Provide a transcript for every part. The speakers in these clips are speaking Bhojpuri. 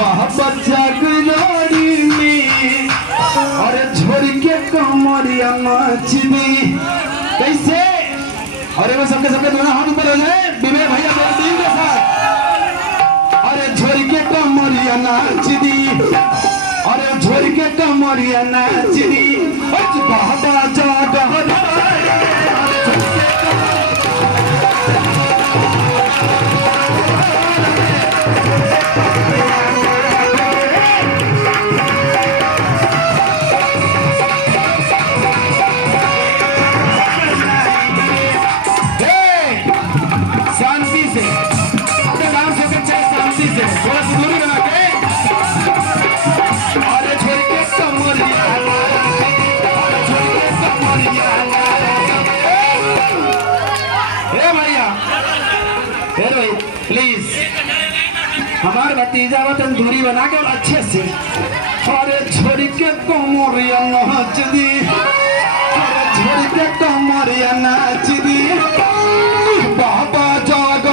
वाह बच्चा गुलाड़ी में और झोर के कमरिया नाचनी कैसे। और वो सबके सबके दोनों हाथ ऊपर हो जाए विवेक भैया मेरे टीम के साथ। अरे झोर के कमरिया नाचनी अरे झोर के कमरिया नाचनी बाबा जा प्लीज हमारे भतीजा वतन दूरी बना के और अच्छे से अरे छोड़ के कमरिया नाच दी अरे छोड़ के कमरिया नाच दी बाबा जाग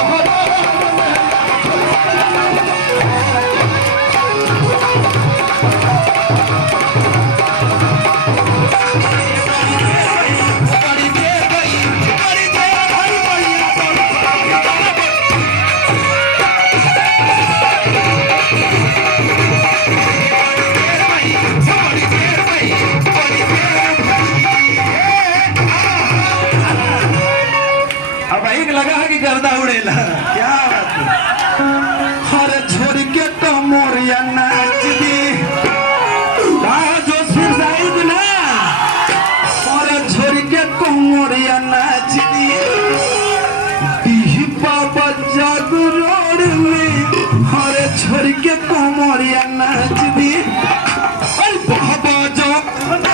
लगा है कि गर्दा उड़ेला क्या बात हर छोड़ के कमरिया नाच दी जो फिर जाएगी ना और छोड़ के कमरिया नाच दी बाबा जागो रोड में हर छोड़ के कमरिया नाच दी बाबा जागो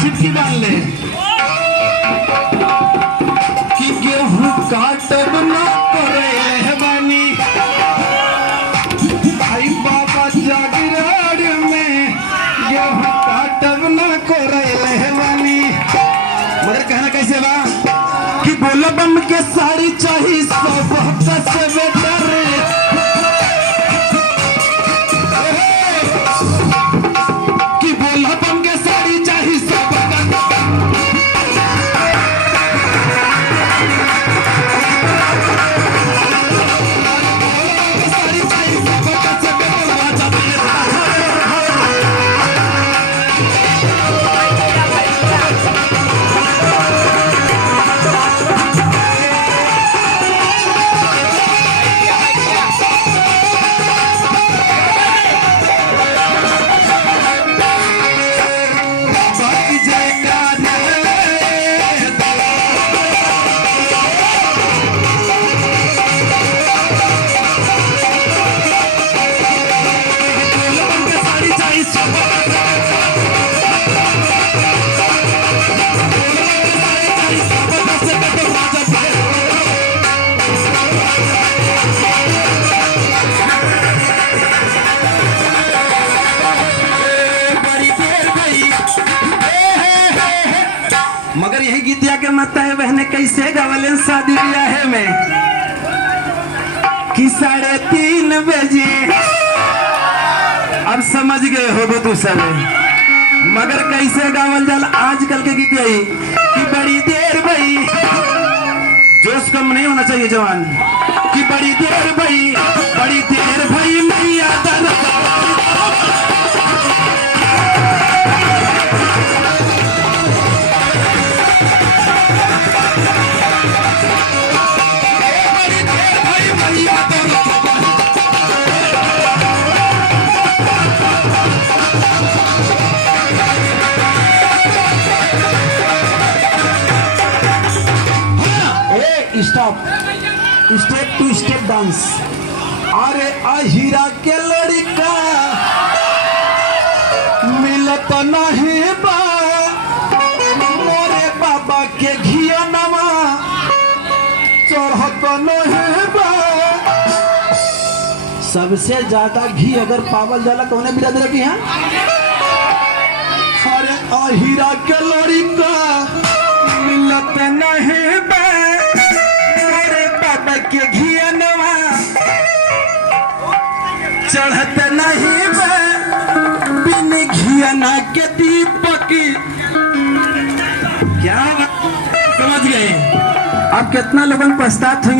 छिपकी बांध ले कि गेहूं काटब ना करे बानी भाई बाबा जागरण में गेहूं काटब ना करे बानी मगर कहना कैसे बा कि बोलो बम के साड़ी चाहिए सब से बेटर कि बोलो बम के साड़ी चाहिए मगर यही गीतिया के मत है बहने कैसे गवलन शादी ब्याह में कि 3:30 बजे अब समझ गए हो तू सब मगर कैसे गावल जल आजकल के गीत यही कि बड़ी देर भाई जोश कम नहीं होना चाहिए जवान कि बड़ी देर भाई नहीं आता स्टेप टू स्टेप डांस। अरे अहिरा के लड़का मिलत नहीं बा, मोरे बाबा के घिया नवा चढ़त नहीं बा। सबसे ज्यादा घी अगर पावल जाला तो उन्हें बिरादर की है। अरे अहिरा के लड़का मिलत नहीं बा, मोरे बाबा के घिया नवा चढ़त नहीं बा। बिन घिया ना के दीपक क्या समझ गए? आप कितना लोगों पछतात होंगे।